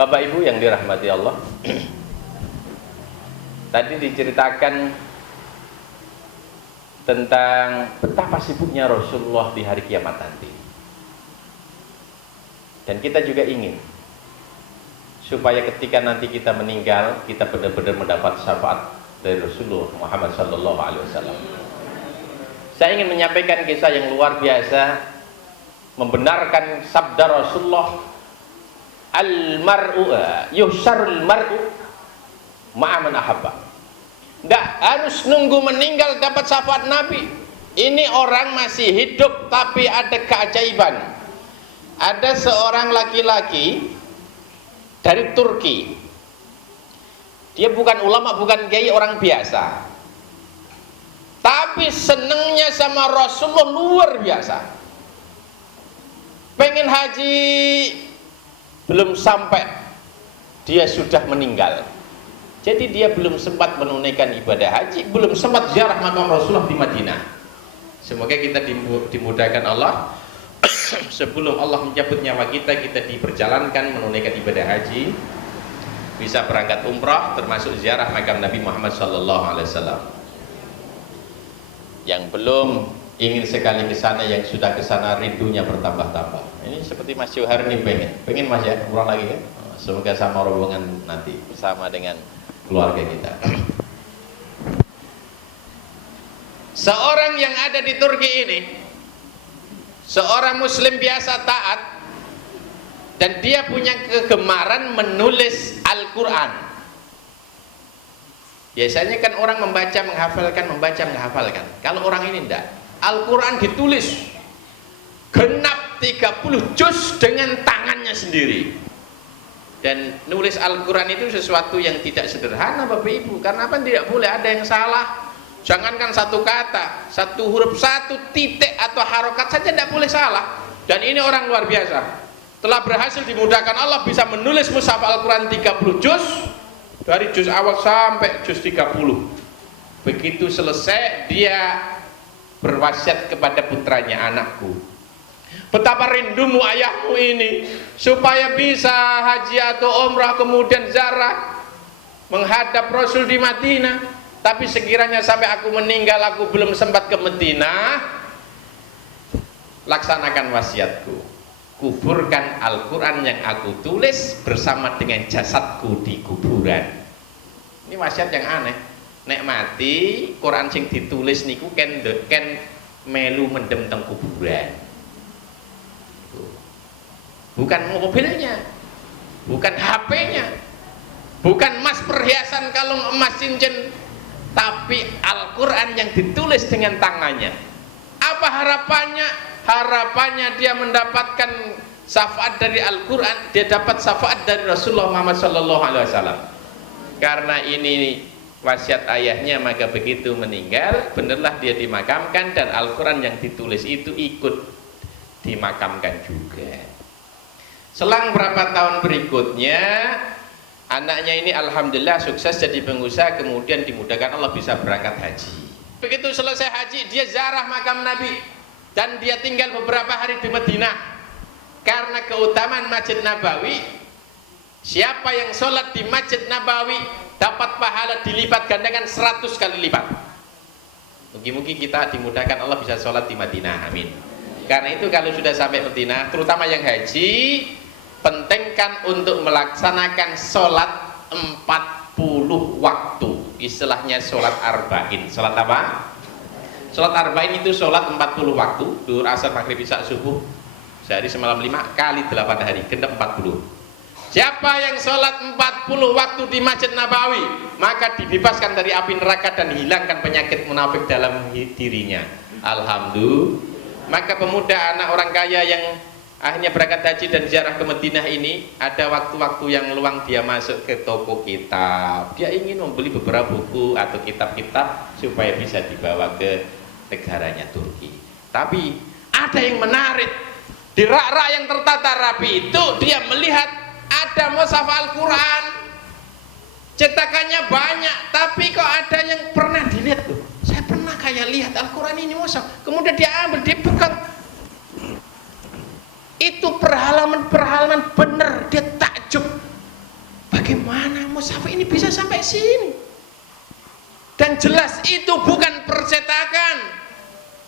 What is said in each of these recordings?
Bapak Ibu yang dirahmati Allah, tadi diceritakan tentang betapa sibuknya Rasulullah di hari kiamat nanti. Dan kita juga ingin supaya ketika nanti kita meninggal, kita benar-benar mendapat syafaat dari Rasulullah Muhammad SAW. Saya ingin menyampaikan kisah yang luar biasa, membenarkan sabda Rasulullah, al-mar'u yuhsyarul mar'u ma'a man ahabba. Tidak harus nunggu meninggal dapat syafaat Nabi. Ini orang masih hidup tapi ada keajaiban. Ada seorang laki-laki dari Turki. Dia bukan ulama, bukan kiai, orang biasa. Tapi senengnya sama Rasulullah luar biasa. Pengen haji, belum sampai dia sudah meninggal. Jadi dia belum sempat menunaikan ibadah haji, belum sempat ziarah makam Rasulullah di Madinah. Semoga kita dimudahkan Allah. Sebelum Allah mencabut nyawa kita, kita diperjalankan menunaikan ibadah haji, bisa berangkat umrah, termasuk ziarah makam Nabi Muhammad SAW. Yang belum ingin sekali ke sana, yang sudah ke sana rindunya bertambah-tambah. Ini seperti Mas Johar nih pengen Mas ya umrah lagi kan? Semoga sama rombongan nanti bersama dengan keluarga kita. Seorang yang ada di Turki ini, seorang muslim biasa taat, dan dia punya kegemaran menulis Al-Quran. Biasanya kan orang membaca menghafalkan. Kalau orang ini enggak, Al-Quran ditulis genap 30 juz dengan tangannya sendiri. Dan nulis Al-Quran itu sesuatu yang tidak sederhana Bapak Ibu. Karena apa? Tidak boleh ada yang salah. Jangankan satu kata, satu huruf, satu titik atau harokat saja tidak boleh salah. Dan ini orang luar biasa, telah berhasil dimudahkan Allah bisa menulis mushaf Al-Quran 30 juz, dari juz awal sampai juz 30. Begitu selesai dia berwasiat kepada putranya, anakku, betapa rindumu ayahmu ini supaya bisa haji atau umrah kemudian ziarah menghadap Rasul di Madinah. Tapi sekiranya sampai aku meninggal aku belum sempat ke Madinah, laksanakan wasiatku, kuburkan Al-Quran yang aku tulis bersama dengan jasadku di kuburan. Ini wasiat yang aneh. Nek mati Quran sing ditulis niku ken melu mendem teng kuburan. Bukan mobilnya, bukan HP-nya, bukan emas perhiasan kalung emas cincin, tapi Al-Quran yang ditulis dengan tangannya. Apa harapannya? Harapannya dia mendapatkan syafaat dari Al-Quran, dia dapat syafaat dari Rasulullah Muhammad SAW. Karena ini wasiat ayahnya, maka begitu meninggal benarlah dia dimakamkan, dan Al-Quran yang ditulis itu ikut dimakamkan juga. Selang berapa tahun berikutnya, anaknya ini alhamdulillah sukses jadi pengusaha, kemudian dimudahkan Allah bisa berangkat haji. Begitu selesai haji, dia ziarah makam Nabi, dan dia tinggal beberapa hari di Madinah. Karena keutamaan Masjid Nabawi, siapa yang sholat di Masjid Nabawi dapat pahala dilipat gandakan 100 kali lipat. Mungkin kita dimudahkan Allah bisa sholat di Madinah, amin. Karena itu kalau sudah sampai Madinah, terutama yang haji, pentingkan untuk melaksanakan sholat 40 waktu. Istilahnya sholat arba'in. Sholat apa? Sholat arba'in itu sholat 40 waktu, duhur, asar, maghrib, isya, subuh, sehari semalam 5 kali 8 hari, genap 40. Siapa yang sholat 40 waktu di Masjid Nabawi, maka dibebaskan dari api neraka dan hilangkan penyakit munafik dalam dirinya. Alhamdulillah. Maka pemuda anak orang kaya yang akhirnya berangkat haji dan ziarah ke Madinah ini, ada waktu-waktu yang luang dia masuk ke toko kitab. Dia ingin membeli beberapa buku atau kitab-kitab supaya bisa dibawa ke negaranya Turki. Tapi ada yang menarik. Di rak-rak yang tertata rapi itu dia melihat ada mushaf Al-Quran, cetakannya banyak, tapi kok ada yang pernah dilihat tuh. Saya pernah kayak lihat Al-Quran ini mushaf, kemudian dia ambil, dia pegang. Itu perhalaman-perhalaman bener, dia takjub. bagaimana mushaf ini bisa sampai sini? Dan jelas itu bukan percetakan.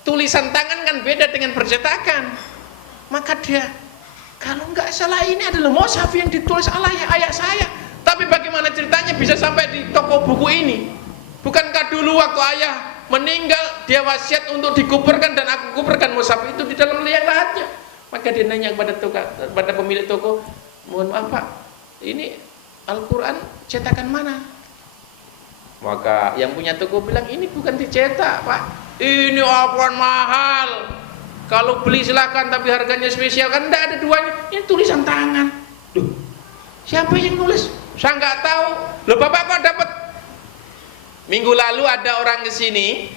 Tulisan tangan kan beda dengan percetakan. Maka dia, kalau nggak salah ini adalah mushaf yang ditulis ayah saya. Tapi bagaimana ceritanya bisa sampai di toko buku ini? Bukankah dulu waktu ayah meninggal dia wasiat untuk dikuburkan dan aku kuburkan mushaf itu di dalam liang lahatnya? Maka dia nanya kepada pemilik toko, mohon maaf Pak, ini Al-Quran cetakan mana? Maka yang punya toko bilang, ini bukan dicetak Pak, ini Al-Quran mahal, kalau beli silakan tapi harganya spesial. Kan tidak ada duanya, ini tulisan tangan. Duh, siapa yang nulis? Saya nggak tahu. Loh Bapak kok dapat? Minggu lalu ada orang ke sini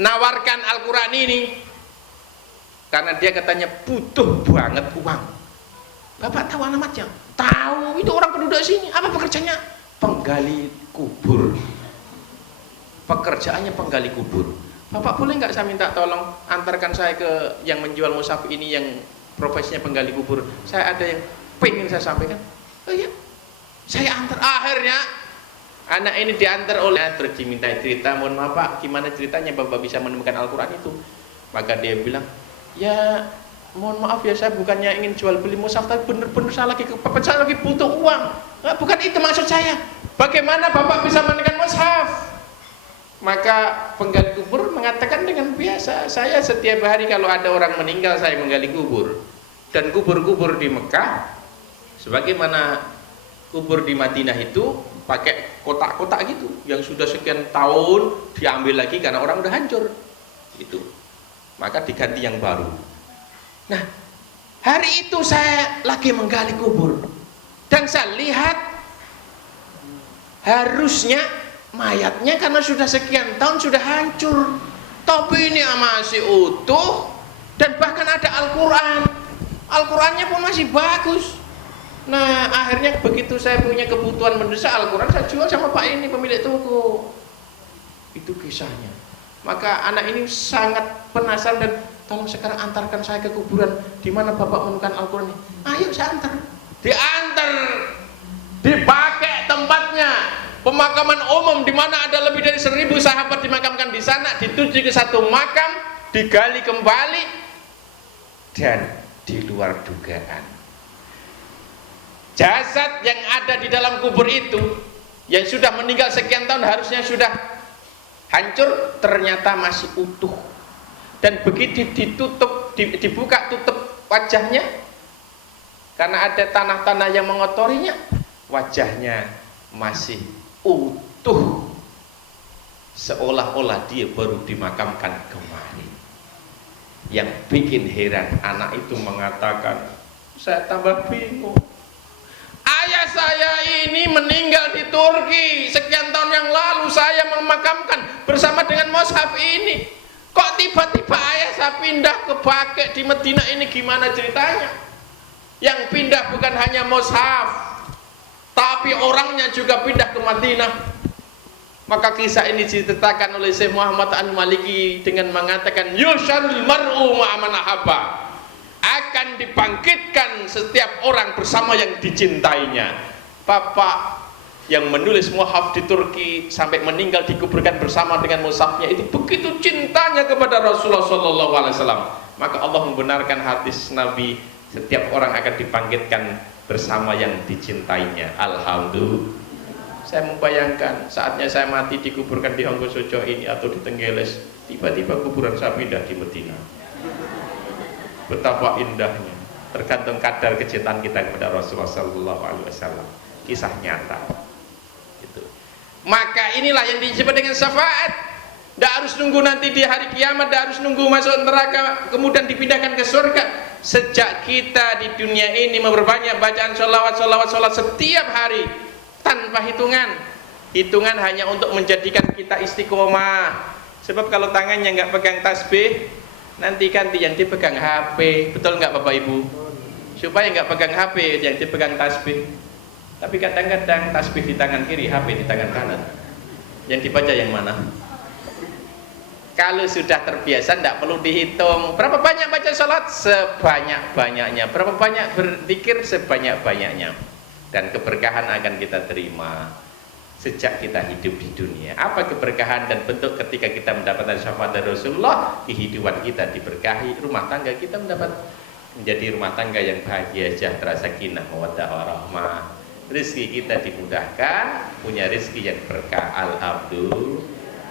nawarkan Al-Quran ini karena dia katanya butuh banget uang. Bapak tahu alamatnya? Tahu, itu orang penduduk sini. Apa pekerjaannya? Penggali kubur. Pekerjaannya penggali kubur. Bapak boleh nggak saya minta tolong antarkan saya ke yang menjual mushaf ini yang profesinya penggali kubur? Saya ada yang pengen saya sampaikan. Oh iya, saya antar. Akhirnya anak ini diantar oleh, terus diminta cerita, mohon maaf Pak, gimana ceritanya Bapak bisa menemukan Al-Quran itu? Maka dia bilang, ya mohon maaf ya, saya bukannya ingin jual beli mushaf, tapi benar-benar saya lagi butuh uang. Nah, bukan itu maksud saya. Bagaimana Bapak bisa menemukan mushaf? Maka penggali kubur mengatakan dengan biasa, saya setiap hari kalau ada orang meninggal saya menggali kubur. Dan kubur-kubur di Mekah sebagaimana kubur di Madinah itu pakai kotak-kotak gitu yang sudah sekian tahun diambil lagi karena orang udah hancur itu, maka diganti yang baru. Nah, hari itu saya lagi menggali kubur dan saya lihat harusnya mayatnya karena sudah sekian tahun sudah hancur, tapi ini masih utuh dan bahkan ada Al-Quran. Al-Qurannya pun masih bagus. Nah, akhirnya begitu saya punya kebutuhan mendesak Al-Quran, saya jual sama Pak ini pemilik toko. Itu kisahnya. Maka anak ini sangat penasaran dan tolong sekarang antarkan saya ke kuburan di mana Bapak menemukan Al-Quran ini. Ayo saya antar. Diantar, dipakai tempatnya. Pemakaman umum di mana ada lebih dari 1000 sahabat dimakamkan di sana, dituju ke satu makam, digali kembali, dan di luar dugaan, jasad yang ada di dalam kubur itu yang sudah meninggal sekian tahun harusnya sudah hancur, ternyata masih utuh. Dan begitu ditutup, dibuka tutup wajahnya, karena ada tanah-tanah yang mengotorinya, wajahnya masih utuh, seolah-olah dia baru dimakamkan kemarin. Yang bikin heran, anak itu mengatakan, saya tambah bingung, ayah saya ini meninggal di Turki sekian tahun yang lalu, saya memakamkan bersama dengan mushaf ini, kok tiba-tiba ayah saya pindah ke Baqi di Madinah ini, gimana ceritanya? Yang pindah bukan hanya mushaf, tapi orangnya juga pindah ke Madinah. Maka kisah ini diceritakan oleh Syekh Muhammad Al-Maliki dengan mengatakan, yusyarul mar'u ma'aman ahabba, akan dibangkitkan setiap orang bersama yang dicintainya. Bapak yang menulis mushaf di Turki sampai meninggal dikuburkan bersama dengan mushafnya itu begitu cintanya kepada Rasulullah SAW. Maka Allah membenarkan hadis Nabi, setiap orang akan dibangkitkan bersama yang dicintainya. Alhamdulillah. Saya membayangkan saatnya saya mati dikuburkan di Hongkosojo ini atau di Tenggeles, tiba-tiba kuburan saya pindah di Medina. Betapa indahnya, tergantung kadar kecintaan kita kepada Rasulullah SAW. Kisah nyata itu. Maka inilah yang disebut dengan syafaat. Tidak harus nunggu nanti di hari kiamat, tidak harus nunggu masuk neraka kemudian dipindahkan ke surga. Sejak kita di dunia ini memperbanyak bacaan sholawat setiap hari tanpa hitungan hanya untuk menjadikan kita istiqomah. Sebab kalau tangannya nggak pegang tasbih, nanti ganti yang dipegang HP. Betul nggak Bapak Ibu? Supaya nggak pegang HP, yang dipegang tasbih. Tapi kadang-kadang tasbih di tangan kiri, HP di tangan kanan. Yang dibaca yang mana? Kalau sudah terbiasa tidak perlu dihitung. Berapa banyak baca salat? Sebanyak-banyaknya. Berapa banyak berzikir? Sebanyak-banyaknya. dan keberkahan akan kita terima sejak kita hidup di dunia. Apa keberkahan dan bentuk ketika kita mendapatkan syafaat dari Rasulullah? Kehidupan kita diberkahi, rumah tangga kita menjadi rumah tangga yang bahagia, sejahtera, sakinah, mawaddah, warahmah. Rezeki kita dimudahkan, punya rezeki yang berkah. Alhamdulillah.